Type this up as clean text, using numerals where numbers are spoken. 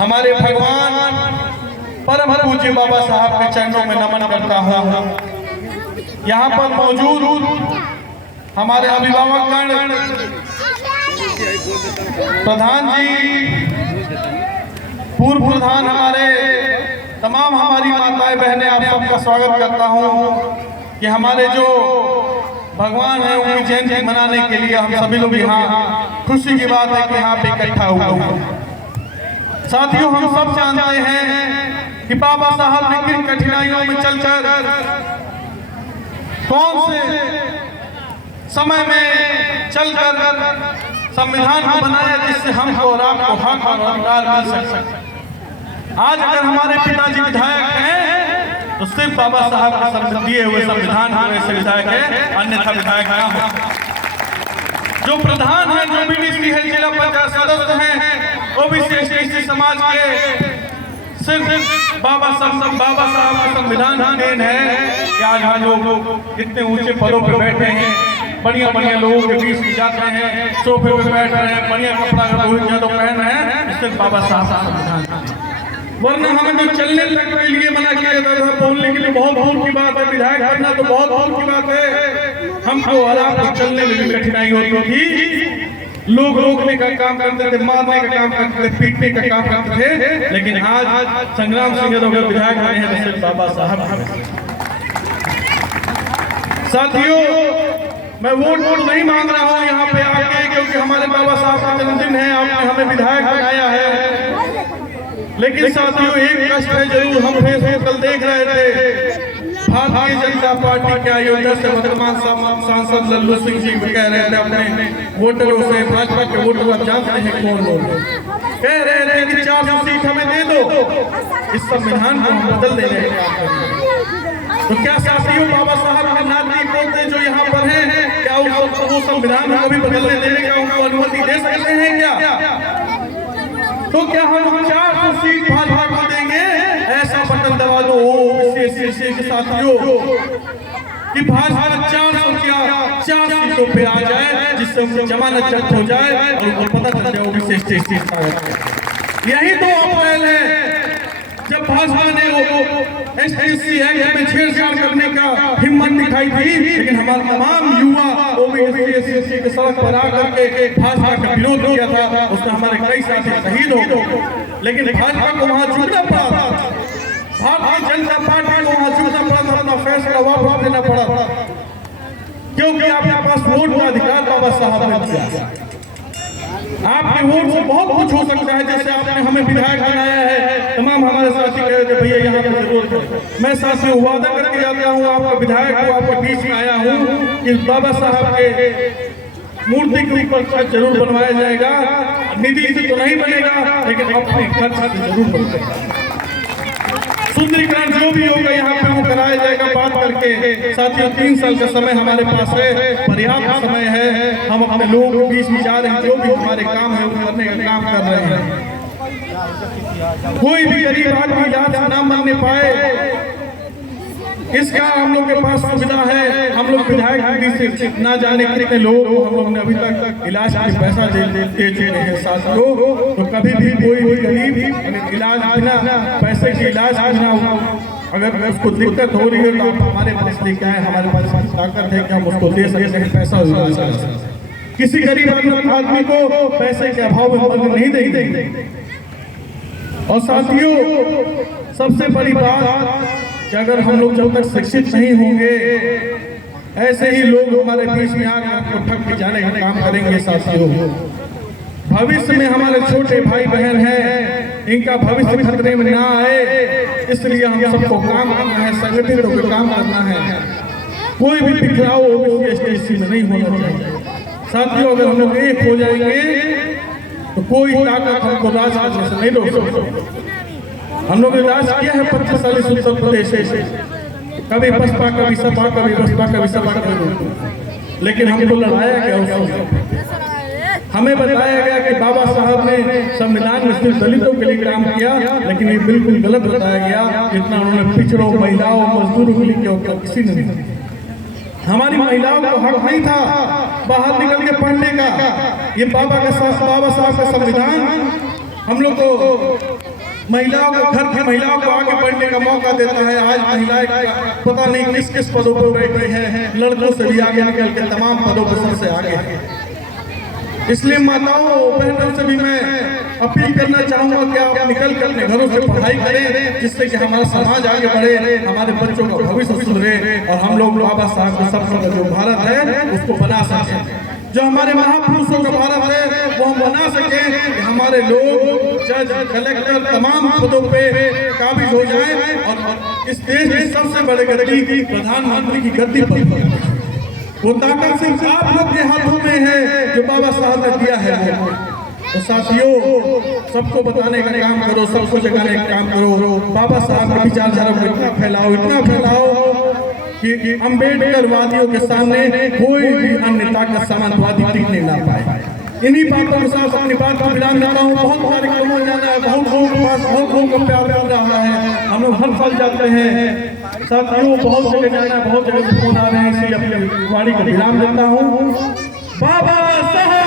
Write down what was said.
हमारे भगवान परम पूज्य बाबा साहब के चरणों में नमन करता हूँ। यहाँ पर मौजूद हमारे अभिभावकगण, प्रधान जी, पूर्व प्रधान, हमारे तमाम हमारी माताएं बहनें, आप सबका स्वागत करता हूँ कि हमारे जो भगवान है उनकी जयंती मनाने के लिए हम सभी लोग यहाँ, खुशी की बात है कि यहाँ पे इकट्ठा हुआ हूँ। साथियों, हम सब जानते हैं कि बाबा साहब ने किन कठिनाइयों में चलकर कौन से समय में चलकर संविधान को बनाया जिससे हमको और आपको हक और अधिकार मिल सके। आज अगर हमारे पिताजी विधायक हैं तो सिर्फ बाबा साहब के दिए हुए संविधान की वजह से विधायक है, अन्यथा विधायक ना हो। जो प्रधान है, जो बीडीसी है, जिला पंचायत सदस्य हैं, ओबीसी एसटी समाज के, सिर्फ बाबा साहब का संविधान देन है कि आज हम लोग इतने ऊंचे पदों पर बैठे हैं, बढ़िया बढ़िया लोगों के बीच में जाते हैं, सोफे पर बैठ रहे हैं, बढ़िया कपड़ा तो पहन रहे हैं, सिर्फ बाबा साहब का संविधान। वरना हमें तो चलने तक के लिए मना किया जाता था, बोलने के लिए बहुत दूर की बात है, विधायक बनना तो बहुत दूर की बात है, हमको आराम चलने में भी कठिनाई होती थी। लोग रोकने का काम करते थे, मारने का काम करते थे, पीटने का काम करते थे, लेकिन आज संग्राम सिंह यादव विधायक बने हैं तो सिर्फ बाबा साहब। साथियों, मैं वोट नहीं मांग रहा हूँ यहाँ पे आके, क्योंकि हमारे बाबा साहब का जन्मदिन है, आपने हमें विधायक बनाया है। लेकिन साथियों, एक कष्ट है जरूर, हम फेसबुक कल देख रहे थे, भारतीय जनता पार्टी के अयोध्या से वर्तमान सांसद लल्लू सिंह जी कह रहे थे अपने वोटरों से, भाजपा के वोटर आप जानते हैं कौन लोग, कह रहे थे कि 400 सीट हमें दे दो, इस संविधान को हम बदल देने का काम करेंगे। तो क्या साथियों, बाबा साहब के नाती पोते जो यहाँ पर हैं, क्या वो संविधान को कभी बदलने देने का उनको अनुमति दे सकते हैं क्या? तो क्या हम 400 सीट भाजपा को देंगे? ऐसा बटन दबा दो के साथियों कि भाजपा 400 सीटों पे आ जाए, जिससे उनको जमानत जब्त हो जाए और उनको पता चल जाए ओबीसी यही तो अप्रैल है जब भाजपा ने एसटीसी एक्ट में छेड़छाड़ करने का हिम्मत दिखाई थी, लेकिन हमारे तमाम युवा ओबीसी के सड़क पर आकर के भाजपा का विरोध किया था, उसमें हमारे कई साथी शहीद हो गए, लेकिन भाजपा को वहां झुकना पड़ा था, भारतीय जनता पार्टी को वहां झुकना पड़ा था, अपना फैसला वापस लेना पड़ा, क्योंकि आपके पास वोट का अधिकार बाबा साहब ने दिया। आपके वोट से बहुत कुछ हो सकता है, जैसे आपने हमें विधायक बनाया है, तमाम हमारे साथी कह रहे थे भैया यहाँ पर जरूरत है, मैं साथियों वादा करके जाता हूँ, आपका विधायक को आपके बीच में आया हूँ कि बाबा साहब के मूर्ति के ऊपर जरूर बनवाया जाएगा, निधि से तो नहीं बनेगा, लेकिन अपने खर्च से जरूर बनेगा। सुंदरीकरण जो भी होगा यहाँ पे वो कराया जाएगा बात करके। साथियों, 3 साल का समय हमारे पास है, पर्याप्त समय है, हम अपने लोगों के बीच में जा रहे हैं, जो भी हमारे काम है वो करने का काम कर रहे हैं। कोई भी गरीब आदमी इलाज ना मिलने पाए, इसका हम लोग के पास सुविधा है। हम लोग विधायक निधि से ना जाने कितने लोग हम लोग ने अभी तक इलाज के पैसा दे चुके हैं साथियों। तो कभी भी कोई भी गरीब इलाज बिना पैसे के इलाज बिना अगर उसको दिक्कत हो रही है तो आप हमारे पास लेके आए, हमारे पास ताकत है कि हम उसको दे सकते हैं पैसा। किसी गरीब आदमी को पैसे के अभाव में नहीं देंगे। और साथियों, सबसे बड़ी बात कि अगर हम लोग जब तक शिक्षित नहीं होंगे, ऐसे ही लोग हमारे बीच में आकर ठग के जाने का काम करेंगे। साथियों, भविष्य में हमारे छोटे भाई बहन हैं, इनका भविष्य खतरे में ना आए, इसलिए हम सबको काम करना है, संगठित होकर काम करना है। कोई भी बिखराव ओबीसी में नहीं होना चाहिए। साथियों, अगर हम लोग एक हो जाएंगे तो कोई ताकत हमको राज करने से नहीं रोक सकती। हम लोग ने राज किया है 25 साल उत्तर प्रदेश से, कभी बसपा कभी सपा, कभी बसपा कभी सपा, कभी, लेकिन हमको लड़ाया गया उसको। हमें बताया गया कि बाबा साहब ने संविधान में सिर्फ दलितों के लिए काम किया, लेकिन ये बिल्कुल गलत बताया गया। जितना उन्होंने पिछड़ों, महिलाओं, मजदूरों के लिए किया किसी ने नहीं। हमारी महिलाओं को हक नहीं था बाहर निकल के पढ़ने का। ये बाबा साहब का संविधान हम लोग को महिलाओं को, घर की महिलाओं को आगे बढ़ने का मौका देता है। आज महिलाएं पता नहीं किस किस पदों पर बैठी हैं, लड़कों से भी आगे निकल के तमाम पदों पर सबसे आगे है। इसलिए माताओं बहनों से भी मैं अपील करना चाहूंगा कि आप निकल कर अपने घरों से पढ़ाई करें, जिससे कि हमारा समाज आगे बढ़े, हमारे बच्चों का भविष्य सुधरे और हम लोग बाबा साहब के सपनों का जो भारत है उसको बना सकें। जो हमारे महापुरुषों का भारत है वो हम बना सकें कि हमारे लोग जज, कलेक्टर तमाम पदों पे काबिज हो जाएं और इस देश की सबसे बड़े गद्दी प्रधानमंत्री की गद्दी पर वो ताकत सिर्फ आप लोग के हाथों में है जो बाबा साहब ने दिया है। तो साथियों, सबको बताने का काम करो, सबको जगाने का काम करो। बाबा साहब की विचारधारा को इतना फैलाओ कि अम्बेडकर वादियों के सामने कोई भी अन्य ताकत सामंतवादी टिकने ना पाए। इन्हीं बातों के साथ अपनी बात को विराम देता हूँ। बहुत कार्यक्रमों में जाना है, बहुत लोगों के पास बहुत लोगों का प्यार मिल रहा है, हम लोग हर साल जाते हैं। साथियों, बहुत जगह जाना है, बहुत जगह से फोन आ रहे हैं, इसलिए अपनी वाणी को विराम देता हूँ। बाबा साहब